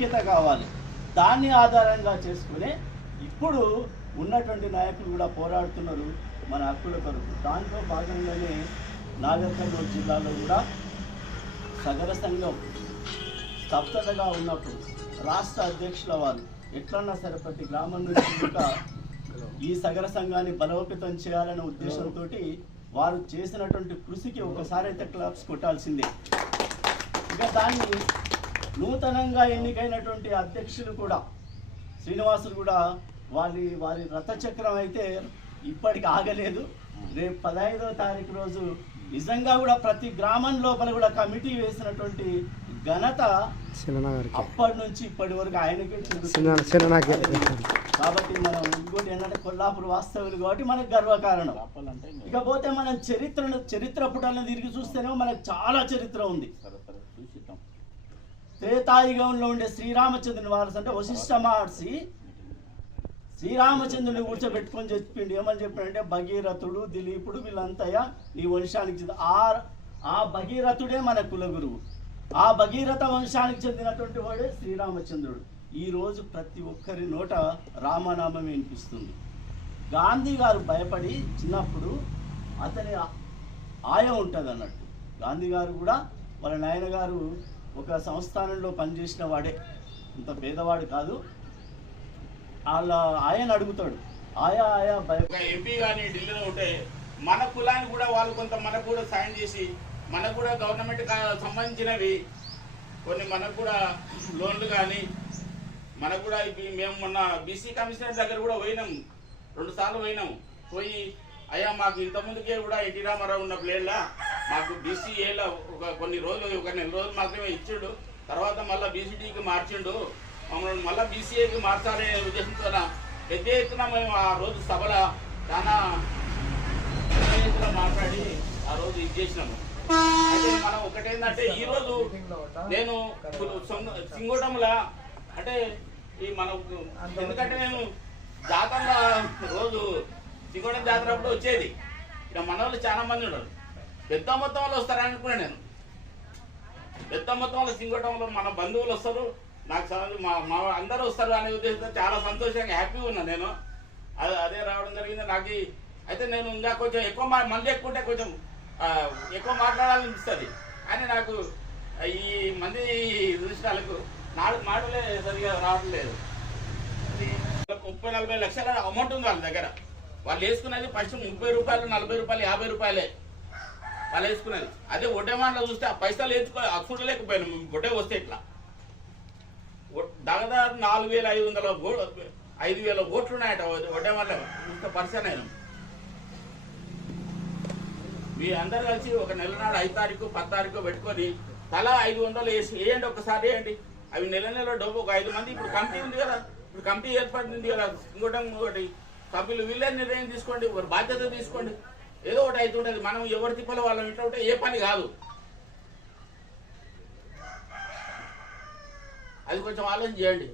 ఐక్యత కావాలి. దాన్ని ఆధారంగా చేసుకునే ఇప్పుడు ఉన్నటువంటి నాయకులు కూడా పోరాడుతున్నారు మన హక్కుల కొరకు. దాంట్లో భాగంగానే నాగర్ కర్నూలు జిల్లాలో కూడా సగర సంఘం స్తబ్దతగా ఉన్నప్పుడు రాష్ట్ర అధ్యక్షుల వారు ఎట్లన్నా సరే ప్రతి గ్రామం నుంచి ఈ సగర సంఘాన్ని బలోపేతం చేయాలనే ఉద్దేశంతో వారు చేసినటువంటి కృషికి ఒకసారి అయితే క్లాప్స్ కొట్టాల్సిందే. ఇక దాన్ని నూతనంగా ఎన్నికైనటువంటి అధ్యక్షులు కూడా శ్రీనివాసులు కూడా వారి వారి రథచక్రం అయితే ఇప్పటికి ఆగలేదు. రేపు పదహైదవ తారీఖు రోజు నిజంగా కూడా ప్రతి గ్రామం లోపల కూడా కమిటీ వేసినటువంటి ఘనత అప్పటి నుంచి ఇప్పటి వరకు ఆయనకే కాబట్టి మనం ఇంకోటి ఏంటంటే కొల్లాపూర్ వాస్తవులు కాబట్టి మనకు గర్వకారణం. ఇకపోతే మనం చరిత్రను చరిత్ర పుటాలను తిరిగి చూస్తేనే మనకు చాలా చరిత్ర ఉంది. త్రేతాయుగంలో ఉండే శ్రీరామచంద్రుని వారసు అంటే వశిష్ఠ మహర్షి. శ్రీరామచంద్రుని కూర్చోబెట్టుకొని చెప్పిండు. ఏమని చెప్పాడంటే భగీరథుడు దిలీపుడు వీళ్ళంతయ్య నీ వంశానికి చెంది ఆ ఆ భగీరథుడే మన కులగురువు ఆ భగీరథ వంశానికి చెందినటువంటి వాడే శ్రీరామచంద్రుడు. ఈరోజు ప్రతి ఒక్కరి నోట రామనామం వినిపిస్తుంది. గాంధీ గారు భయపడి చిన్నప్పుడు అతని ఆయ ఉంటుంది అన్నట్టు గాంధీ గారు కూడా వాళ్ళ నాయనగారు ఒక సంస్థానంలో పనిచేసిన వాడే. ఇంత పేదవాడు కాదు. వాళ్ళ ఆయన అడుగుతాడు. ఆయా ఆయా ఎంపీ కానీ ఢిల్లీలో ఉంటే మన కులానికి కూడా వాళ్ళు కొంత మనకు కూడా సాయం చేసి మనకు కూడా గవర్నమెంట్ సంబంధించినవి కొన్ని మనకు కూడా లోన్లు కానీ మనకు కూడా ఇవి మేము మొన్న బీసీ కమిషనర్ దగ్గర కూడా పోయినాం. రెండు సార్లు పోయినాం. పోయి అయ్యా మాకు ఇంతకుముందుకే కూడా ఎన్టీ రామారావు ఉన్న ప్లేడ్లా మాకు బీసీఏలో ఒక కొన్ని రోజులు ఒక నెల రోజులు మాత్రమే ఇచ్చిండు. తర్వాత మళ్ళీ బీసీడీకి మార్చిండు. మమ్మల్ని మళ్ళీ బీసీఏకి మార్చాలనే ఉద్దేశంతో పెద్ద ఎత్తున మేము ఆ రోజు సభలో చాలా పెద్ద ఎత్తున మాట్లాడి ఆ రోజు ఇది చేసినాము. అయితే మనం ఒకటేంటంటే ఈ రోజు నేను సొంత సింగోటంలా అంటే ఈ మనకు ఎందుకంటే నేను జాతరలో రోజు సింగోటం జాతర అప్పుడు వచ్చేది. ఇక మన వాళ్ళు చాలా మంది ఉన్నారు. పెద్ద మొత్తంలో వస్తారని అనుకున్నా నేను. పెద్ద మొత్తంలో సింగటంలో మన బంధువులు వస్తారు. నాకు సమ- మా మా అందరూ వస్తారు అనే ఉద్దేశంతో చాలా సంతోషంగా హ్యాపీగా ఉన్నా నేను. అదే అదే రావడం జరిగింది. నాకు అయితే నేను ఇంకా కొంచెం ఎక్కువ మా- మంది ఎక్కువ ఉంటే కొంచెం ఎక్కువ మాట్లాడాలనిపిస్తుంది కానీ నాకు ఈ మంది దృష్టాలకు నాలుగు మాటలే సరిగా రావడం లేదు. ముప్పై నలభై లక్షల అమౌంట్ ఉంది వాళ్ళ దగ్గర. వాళ్ళు వేసుకున్నది ఫస్ట్ ముప్పై రూపాయలు నలభై రూపాయలు యాభై రూపాయలే. అలా వేసుకునే అదే ఒడ్డేమాటలో చూస్తే ఆ పైసలు వేసుకో చూడలేకపోయాను. ఒడ్డే వస్తే ఇట్లా ఒ- దాదాపు నాలుగు వేల ఐదు వందల ఐదు వేల ఓట్లు ఉన్నాయట ఒడ్డేమాటలో చూస్తే పర్సన్ అయినా. మీ అందరు కలిసి ఒక నెల నాడు ఐదు తారీఖు పది తారీఖు పెట్టుకొని తలా ఐదు వందలు వేసి వేయండి ఒకసారి వేయండి. అవి నెల నెల డబ్బు ఒక ఐదు మంది ఇప్పుడు కమిటీ ఉంది కదా. ఇప్పుడు కమిటీ ఏర్పడింది కదా. ఇంకోటి ఇంకోటి. సభ్యులు వీళ్ళే నిర్ణయం తీసుకోండి ఒక బాధ్యత తీసుకోండి. ఏదో ఒకటి అవుతుంటది మనం ఎవరి తిప్పలో వాళ్ళం ఇట్లా ఉంటే ఏ పని కాదు. అది కొంచెం ఆలోచన చేయండి